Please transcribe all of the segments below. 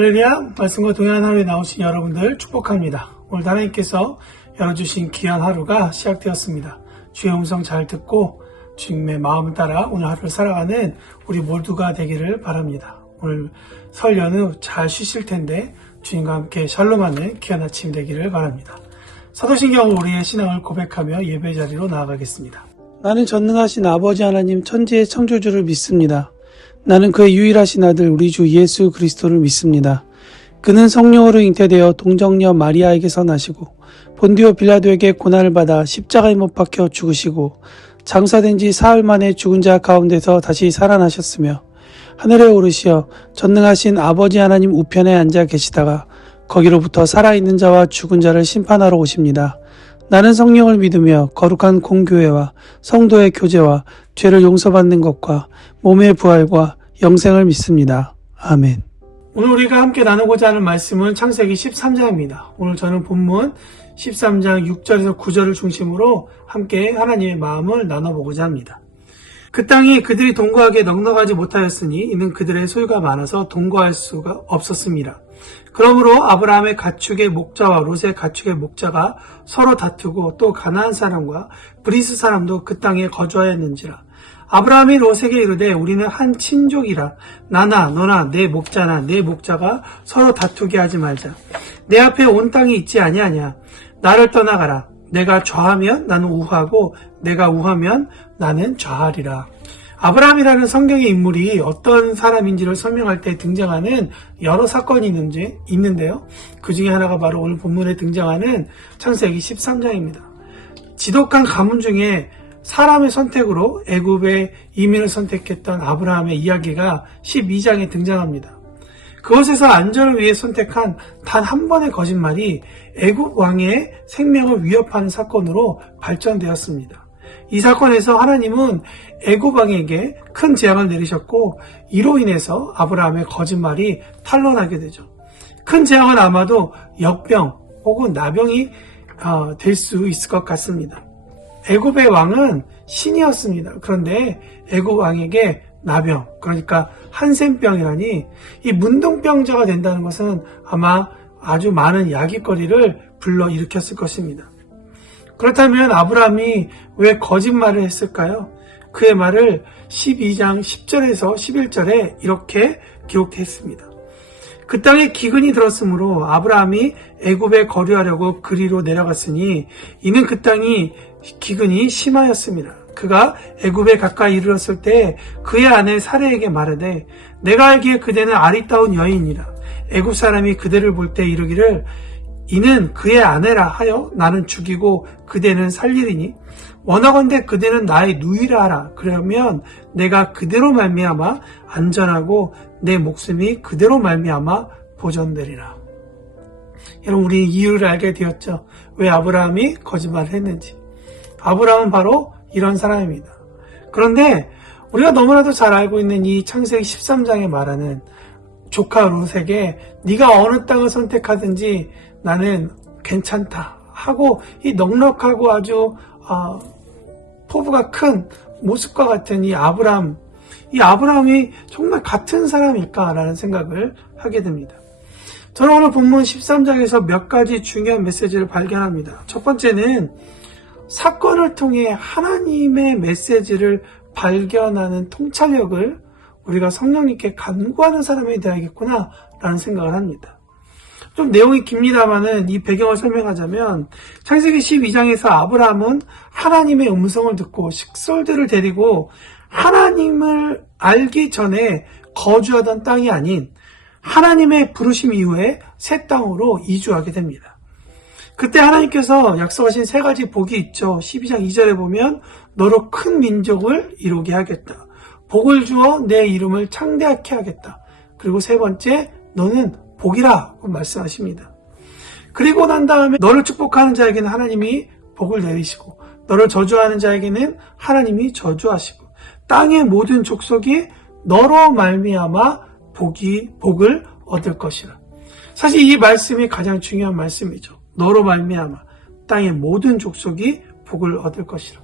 할렐루야, 말씀과 동행하는 하루에 나오신 여러분들 축복합니다. 오늘 하나님께서 열어주신 귀한 하루가 시작되었습니다. 주의 음성 잘 듣고 주님의 마음을 따라 오늘 하루를 살아가는 우리 모두가 되기를 바랍니다. 오늘 설 연휴 잘 쉬실 텐데 주님과 함께 샬롬하는 귀한 아침 되기를 바랍니다. 사도신경으로 우리의 신앙을 고백하며 예배 자리로 나아가겠습니다. 나는 전능하신 아버지 하나님 천지의 창조주를 믿습니다. 나는 그의 유일하신 아들 우리 주 예수 그리스도를 믿습니다. 그는 성령으로 잉태되어 동정녀 마리아에게서 나시고 본디오 빌라도에게 고난을 받아 십자가에 못 박혀 죽으시고 장사된 지 사흘 만에 죽은 자 가운데서 다시 살아나셨으며 하늘에 오르시어 전능하신 아버지 하나님 우편에 앉아 계시다가 거기로부터 살아있는 자와 죽은 자를 심판하러 오십니다. 나는 성령을 믿으며 거룩한 공교회와 성도의 교제와 죄를 용서받는 것과 몸의 부활과 영생을 믿습니다. 아멘. 오늘 우리가 함께 나누고자 하는 말씀은 창세기 13장입니다. 오늘 저는 본문 13장 6절에서 9절을 중심으로 함께 하나님의 마음을 나눠보고자 합니다. 그 땅이 그들이 동거하기에 넉넉하지 못하였으니 이는 그들의 소유가 많아서 동거할 수가 없었습니다. 그러므로 아브라함의 가축의 목자와 롯의 가축의 목자가 서로 다투고 또 가나안 사람과 브리스 사람도 그 땅에 거주하였는지라. 아브라함이 롯에게 이르되 우리는 한 친족이라 나나 너나 내 목자나 내 목자가 서로 다투게 하지 말자. 내 앞에 온 땅이 있지 아니하냐. 나를 떠나가라. 내가 좌하면 나는 우하고 내가 우하면 나는 좌하리라. 아브라함이라는 성경의 인물이 어떤 사람인지를 설명할 때 등장하는 여러 사건이 있는데요. 그 중에 하나가 바로 오늘 본문에 등장하는 창세기 13장입니다. 지독한 가문 중에 사람의 선택으로 애굽의 이민을 선택했던 아브라함의 이야기가 12장에 등장합니다. 그곳에서 안전을 위해 선택한 단 한 번의 거짓말이 애굽 왕의 생명을 위협하는 사건으로 발전되었습니다. 이 사건에서 하나님은 애굽 왕에게 큰 재앙을 내리셨고 이로 인해서 아브라함의 거짓말이 탄로나게 되죠. 큰 재앙은 아마도 역병 혹은 나병이 될 수 있을 것 같습니다. 애굽의 왕은 신이었습니다. 그런데 애굽 왕에게 나병, 그러니까 한센병이라니 이 문둥병자가 된다는 것은 아마 아주 많은 야기거리를 불러일으켰을 것입니다. 그렇다면 아브라함이 왜 거짓말을 했을까요? 그의 말을 12장 10절에서 11절에 이렇게 기록했습니다. 그 땅에 기근이 들었으므로 아브라함이 애굽에 거류하려고 그리로 내려갔으니 이는 그 땅이 기근이 심하였습니다. 그가 애굽에 가까이 이르렀을 때 그의 아내 사레에게 말하되 내가 알기에 그대는 아리따운 여인이라. 애굽 사람이 그대를 볼 때 이르기를 이는 그의 아내라 하여 나는 죽이고 그대는 살리리니 원하건대 그대는 나의 누이라 하라. 그러면 내가 그대로 말미암아 안전하고 내 목숨이 그대로 말미암아 보존되리라. 여러분, 우리 이유를 알게 되었죠. 왜 아브라함이 거짓말을 했는지. 아브라함은 바로 이런 사람입니다. 그런데 우리가 너무나도 잘 알고 있는 이 창세기 13장에 말하는 조카 롯에게 네가 어느 땅을 선택하든지 나는 괜찮다 하고 이 넉넉하고 아주 포부가 큰 모습과 같은 이 아브라함이 정말 같은 사람일까라는 생각을 하게 됩니다. 저는 오늘 본문 13장에서 몇 가지 중요한 메시지를 발견합니다. 첫 번째는 사건을 통해 하나님의 메시지를 발견하는 통찰력을 우리가 성령님께 간구하는 사람이 되어야겠구나 라는 생각을 합니다. 좀 내용이 깁니다만은 이 배경을 설명하자면 창세기 12장에서 아브라함은 하나님의 음성을 듣고 식솔들을 데리고 하나님을 알기 전에 거주하던 땅이 아닌 하나님의 부르심 이후에 새 땅으로 이주하게 됩니다. 그때 하나님께서 약속하신 세 가지 복이 있죠. 12장 2절에 보면 너로 큰 민족을 이루게 하겠다. 복을 주어 내 이름을 창대하게 하겠다. 그리고 세 번째, 너는 복이라고 말씀하십니다. 그리고 난 다음에 너를 축복하는 자에게는 하나님이 복을 내리시고 너를 저주하는 자에게는 하나님이 저주하시고 땅의 모든 족속이 너로 말미암아 복을 얻을 것이라. 사실 이 말씀이 가장 중요한 말씀이죠. 너로 말미암아 땅의 모든 족속이 복을 얻을 것이라.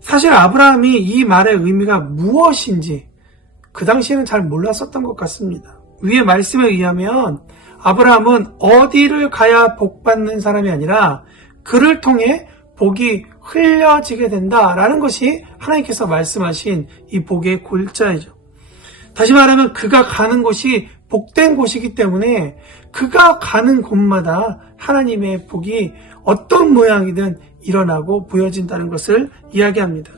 사실 아브라함이 이 말의 의미가 무엇인지 그 당시에는 잘 몰랐었던 것 같습니다. 위의 말씀에 의하면 아브라함은 어디를 가야 복받는 사람이 아니라 그를 통해 복이 흘려지게 된다라는 것이 하나님께서 말씀하신 이 복의 골자이죠. 다시 말하면 그가 가는 곳이 복된 곳이기 때문에 그가 가는 곳마다 하나님의 복이 어떤 모양이든 일어나고 보여진다는 것을 이야기합니다.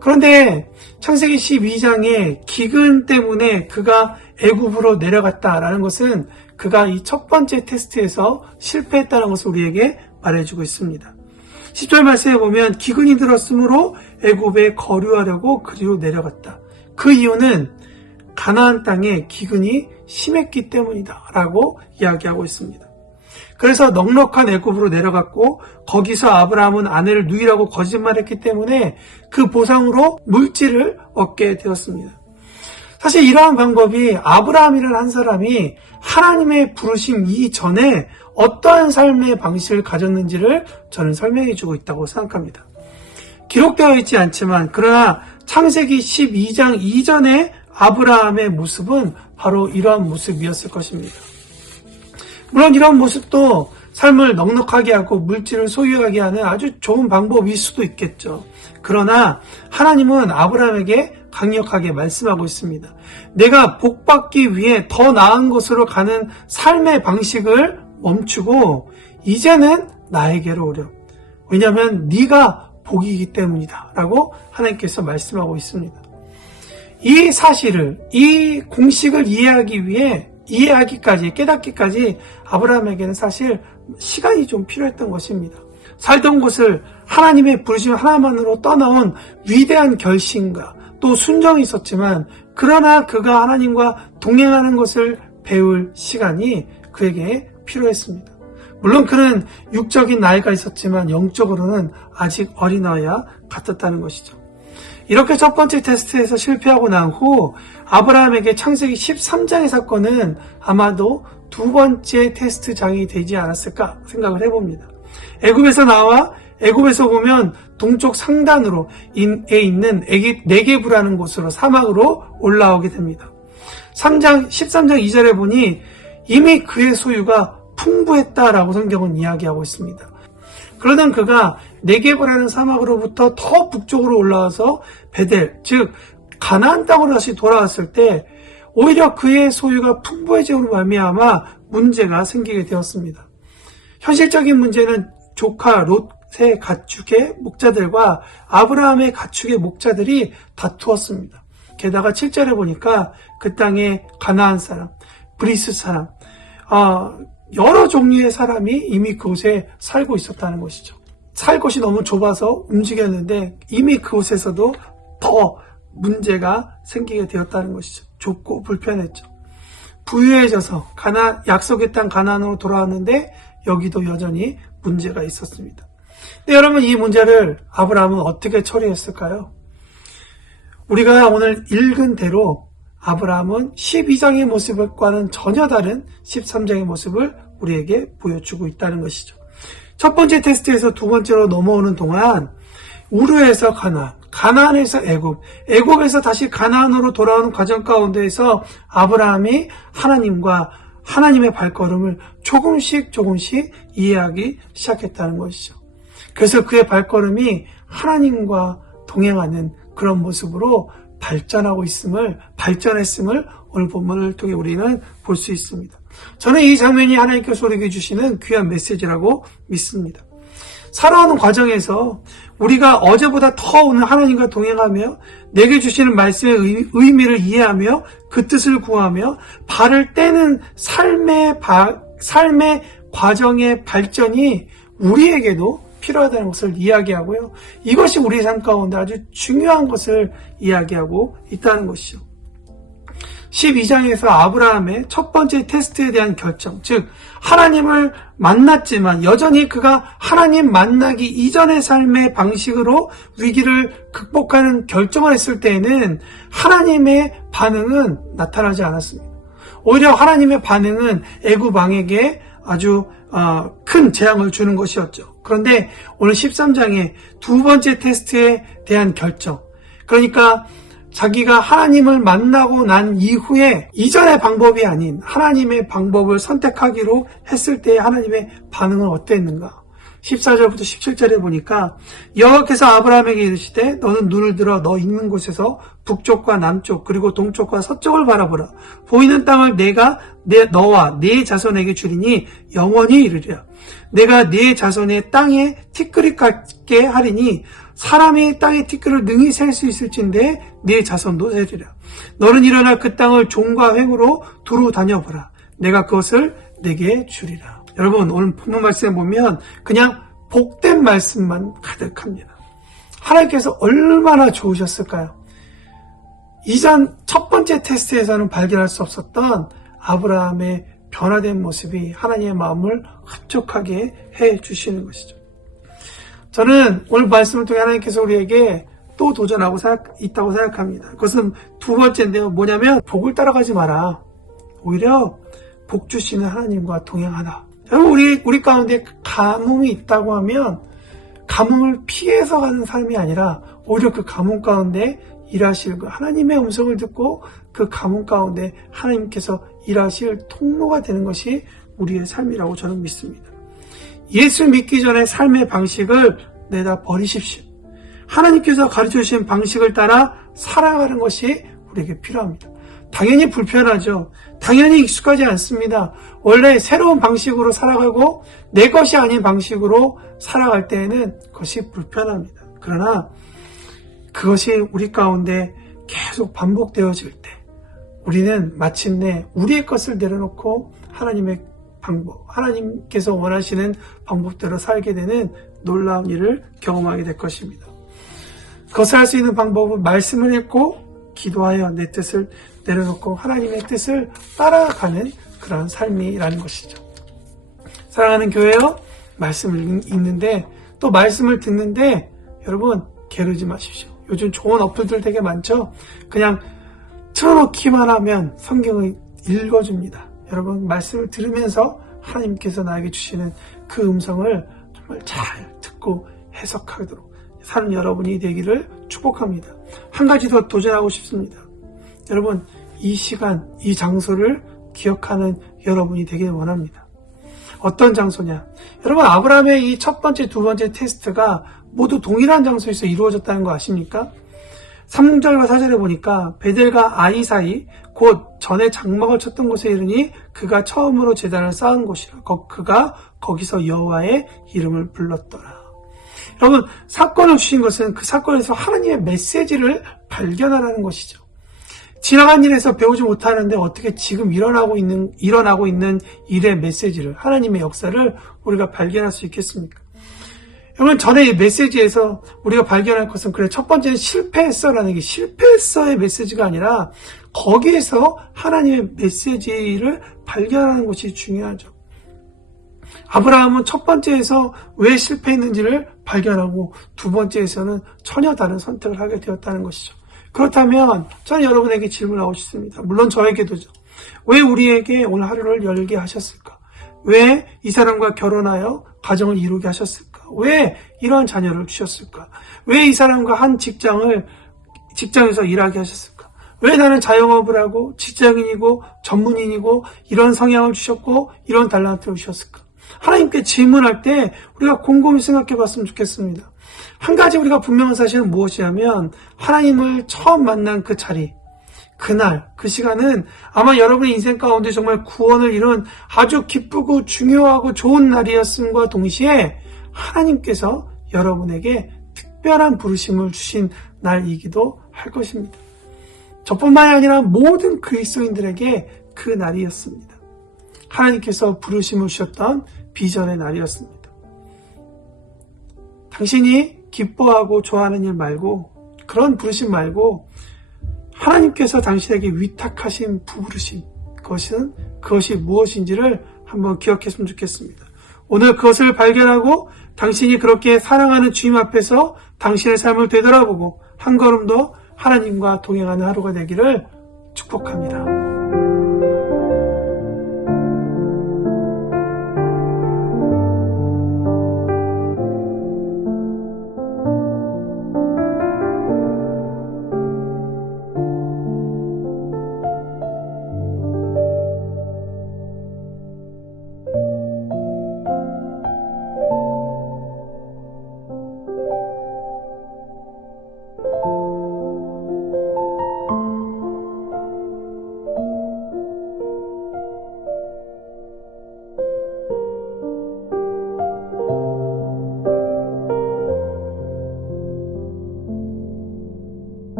그런데 창세기 12장에 기근 때문에 그가 애굽으로 내려갔다라는 것은 그가 이 첫 번째 테스트에서 실패했다는 것을 우리에게 말해주고 있습니다. 10절 말씀에 보면 기근이 들었으므로 애굽에 거류하려고 그리로 내려갔다. 그 이유는 가나안 땅에 기근이 심했기 때문이다 라고 이야기하고 있습니다. 그래서 넉넉한 애굽으로 내려갔고 거기서 아브라함은 아내를 누이라고 거짓말했기 때문에 그 보상으로 물질을 얻게 되었습니다. 사실 이러한 방법이 아브라함이라는 한 사람이 하나님의 부르심 이전에 어떠한 삶의 방식을 가졌는지를 저는 설명해 주고 있다고 생각합니다. 기록되어 있지 않지만 그러나 창세기 12장 이전의 아브라함의 모습은 바로 이러한 모습이었을 것입니다. 물론 이런 모습도 삶을 넉넉하게 하고 물질을 소유하게 하는 아주 좋은 방법일 수도 있겠죠. 그러나 하나님은 아브라함에게 강력하게 말씀하고 있습니다. 내가 복받기 위해 더 나은 곳으로 가는 삶의 방식을 멈추고 이제는 나에게로 오렴. 왜냐하면 네가 복이기 때문이다 라고 하나님께서 말씀하고 있습니다. 이 사실을, 이 공식을 이해하기까지, 깨닫기까지 아브라함에게는 사실 시간이 좀 필요했던 것입니다. 살던 곳을 하나님의 부르심 하나만으로 떠나온 위대한 결심과 또 순정이 있었지만 그러나 그가 하나님과 동행하는 것을 배울 시간이 그에게 필요했습니다. 물론 그는 육적인 나이가 있었지만 영적으로는 아직 어린아이와 같았다는 것이죠. 이렇게 첫 번째 테스트에서 실패하고 난 후 아브라함에게 창세기 13장의 사건은 아마도 두 번째 테스트장이 되지 않았을까 생각을 해봅니다. 애굽에서 나와 애굽에서 보면 동쪽 상단으로 있는 네게브라는 곳으로 사막으로 올라오게 됩니다. 13장 2절에 보니 이미 그의 소유가 풍부했다라고 성경은 이야기하고 있습니다. 그러던 그가 네게브라는 사막으로부터 더 북쪽으로 올라와서 베델, 즉 가나안 땅으로 다시 돌아왔을 때 오히려 그의 소유가 풍부해짐으로 말미암아 문제가 생기게 되었습니다. 현실적인 문제는 조카 롯의 가축의 목자들과 아브라함의 가축의 목자들이 다투었습니다. 게다가 7절에 보니까 그 땅에 가나안 사람, 브리스 사람, 여러 종류의 사람이 이미 그곳에 살고 있었다는 것이죠. 살 곳이 너무 좁아서 움직였는데 이미 그곳에서도 더 문제가 생기게 되었다는 것이죠. 좁고 불편했죠. 부유해져서 약속의 땅 가나안으로 돌아왔는데 여기도 여전히 문제가 있었습니다. 근데 여러분, 이 문제를 아브라함은 어떻게 처리했을까요? 우리가 오늘 읽은 대로 아브라함은 12장의 모습과는 전혀 다른 13장의 모습을 우리에게 보여주고 있다는 것이죠. 첫 번째 테스트에서 두 번째로 넘어오는 동안 우르에서 가나안에서 애굽에서 다시 가나안으로 돌아오는 과정 가운데에서 아브라함이 하나님과 하나님의 발걸음을 조금씩 이해하기 시작했다는 것이죠. 그래서 그의 발걸음이 하나님과 동행하는 그런 모습으로 발전했음을 오늘 본문을 통해 우리는 볼 수 있습니다. 저는 이 장면이 하나님께서 우리에게 주시는 귀한 메시지라고 믿습니다. 살아오는 과정에서 우리가 어제보다 더 오늘 하나님과 동행하며 내게 주시는 말씀의 의미를 이해하며 그 뜻을 구하며 발을 떼는 삶의 과정의 발전이 우리에게도 필요하다는 것을 이야기하고요. 이것이 우리의 삶 가운데 아주 중요한 것을 이야기하고 있다는 것이죠. 12장에서 아브라함의 첫 번째 테스트에 대한 결정, 즉 하나님을 만났지만 여전히 그가 하나님 만나기 이전의 삶의 방식으로 위기를 극복하는 결정을 했을 때에는 하나님의 반응은 나타나지 않았습니다. 오히려 하나님의 반응은 애굽 왕에게 아주 큰 재앙을 주는 것이었죠. 그런데 오늘 13장의 두 번째 테스트에 대한 결정, 그러니까 자기가 하나님을 만나고 난 이후에 이전의 방법이 아닌 하나님의 방법을 선택하기로 했을 때 하나님의 반응은 어땠는가? 14절부터 17절에 보니까 여호와께서 아브라함에게 이르시되 너는 눈을 들어 너 있는 곳에서 북쪽과 남쪽 그리고 동쪽과 서쪽을 바라보라. 보이는 땅을 내가 너와 네 자손에게 주리니 영원히 이르리라. 내가 네 자손의 땅에 티끌이 같게 하리니 사람이 땅의 티끌을 능히 셀 수 있을진데 네 자손도 세리라. 너는 일어나 그 땅을 종과 횡으로 두루 다녀보라. 내가 그것을 내게 주리라. 여러분, 오늘 본문 말씀에 보면 그냥 복된 말씀만 가득합니다. 하나님께서 얼마나 좋으셨을까요? 이전 첫 번째 테스트에서는 발견할 수 없었던 아브라함의 변화된 모습이 하나님의 마음을 흡족하게 해주시는 것이죠. 저는 오늘 말씀을 통해 하나님께서 우리에게 또 도전하고 있다고 생각합니다. 그것은 두 번째인데요. 뭐냐면 복을 따라가지 마라. 오히려 복 주시는 하나님과 동행하라. 여러분, 우리 가운데 가뭄이 있다고 하면 가뭄을 피해서 가는 삶이 아니라 오히려 그 가뭄 가운데 일하실 그 하나님의 음성을 듣고 그 가뭄 가운데 하나님께서 일하실 통로가 되는 것이 우리의 삶이라고 저는 믿습니다. 예수 믿기 전에 삶의 방식을 내다 버리십시오. 하나님께서 가르쳐주신 방식을 따라 살아가는 것이 우리에게 필요합니다. 당연히 불편하죠. 당연히 익숙하지 않습니다. 원래 새로운 방식으로 살아가고 내 것이 아닌 방식으로 살아갈 때에는 그것이 불편합니다. 그러나 그것이 우리 가운데 계속 반복되어질 때 우리는 마침내 우리의 것을 내려놓고 하나님의 방법, 하나님께서 원하시는 방법대로 살게 되는 놀라운 일을 경험하게 될 것입니다. 그것을 할 수 있는 방법은 말씀을 읽고 기도하여 내 뜻을 내려놓고 하나님의 뜻을 따라가는 그런 삶이라는 것이죠. 사랑하는 교회요, 말씀을 읽는데 또 말씀을 듣는데 여러분 게으르지 마십시오. 요즘 좋은 어플들 되게 많죠. 그냥 틀어놓기만 하면 성경을 읽어줍니다. 여러분 말씀을 들으면서 하나님께서 나에게 주시는 그 음성을 정말 잘 듣고 해석하도록 사는 여러분이 되기를 축복합니다. 한 가지 더 도전하고 싶습니다. 여러분, 이 시간, 이 장소를 기억하는 여러분이 되길 원합니다. 어떤 장소냐? 여러분, 아브라함의 이 첫 번째, 두 번째 테스트가 모두 동일한 장소에서 이루어졌다는 거 아십니까? 3절과 4절에 보니까 베델과 아이 사이 곧 전에 장막을 쳤던 곳에 이르니 그가 처음으로 제단을 쌓은 곳이라. 그가 거기서 여호와의 이름을 불렀더라. 여러분, 사건을 주신 것은 그 사건에서 하나님의 메시지를 발견하라는 것이죠. 지나간 일에서 배우지 못하는데 어떻게 지금 일어나고 있는 일의 메시지를, 하나님의 역사를 우리가 발견할 수 있겠습니까? 여러분, 전에 이 메시지에서 우리가 발견할 것은 그래, 첫 번째는 실패했어라는 게 실패했어의 메시지가 아니라 거기에서 하나님의 메시지를 발견하는 것이 중요하죠. 아브라함은 첫 번째에서 왜 실패했는지를 발견하고 두 번째에서는 전혀 다른 선택을 하게 되었다는 것이죠. 그렇다면 저는 여러분에게 질문하고 싶습니다. 물론 저에게도죠. 왜 우리에게 오늘 하루를 열게 하셨을까? 왜 이 사람과 결혼하여 가정을 이루게 하셨을까? 왜 이런 자녀를 주셨을까? 왜 이 사람과 한 직장에서 일하게 하셨을까? 왜 나는 자영업을 하고 직장인이고 전문인이고 이런 성향을 주셨고 이런 달란트를 주셨을까? 하나님께 질문할 때 우리가 곰곰이 생각해 봤으면 좋겠습니다. 한 가지 우리가 분명한 사실은 무엇이냐면 하나님을 처음 만난 그 자리, 그날, 그 시간은 아마 여러분의 인생 가운데 정말 구원을 이룬 아주 기쁘고 중요하고 좋은 날이었음과 동시에 하나님께서 여러분에게 특별한 부르심을 주신 날이기도 할 것입니다. 저뿐만이 아니라 모든 그리스도인들에게 그 날이었습니다. 하나님께서 부르심을 주셨던 비전의 날이었습니다. 당신이 기뻐하고 좋아하는 일 말고, 그런 부르심 말고 하나님께서 당신에게 위탁하신 부르심, 그것이 무엇인지를 한번 기억했으면 좋겠습니다. 오늘 그것을 발견하고 당신이 그렇게 사랑하는 주님 앞에서 당신의 삶을 되돌아보고 한 걸음 더 하나님과 동행하는 하루가 되기를 축복합니다.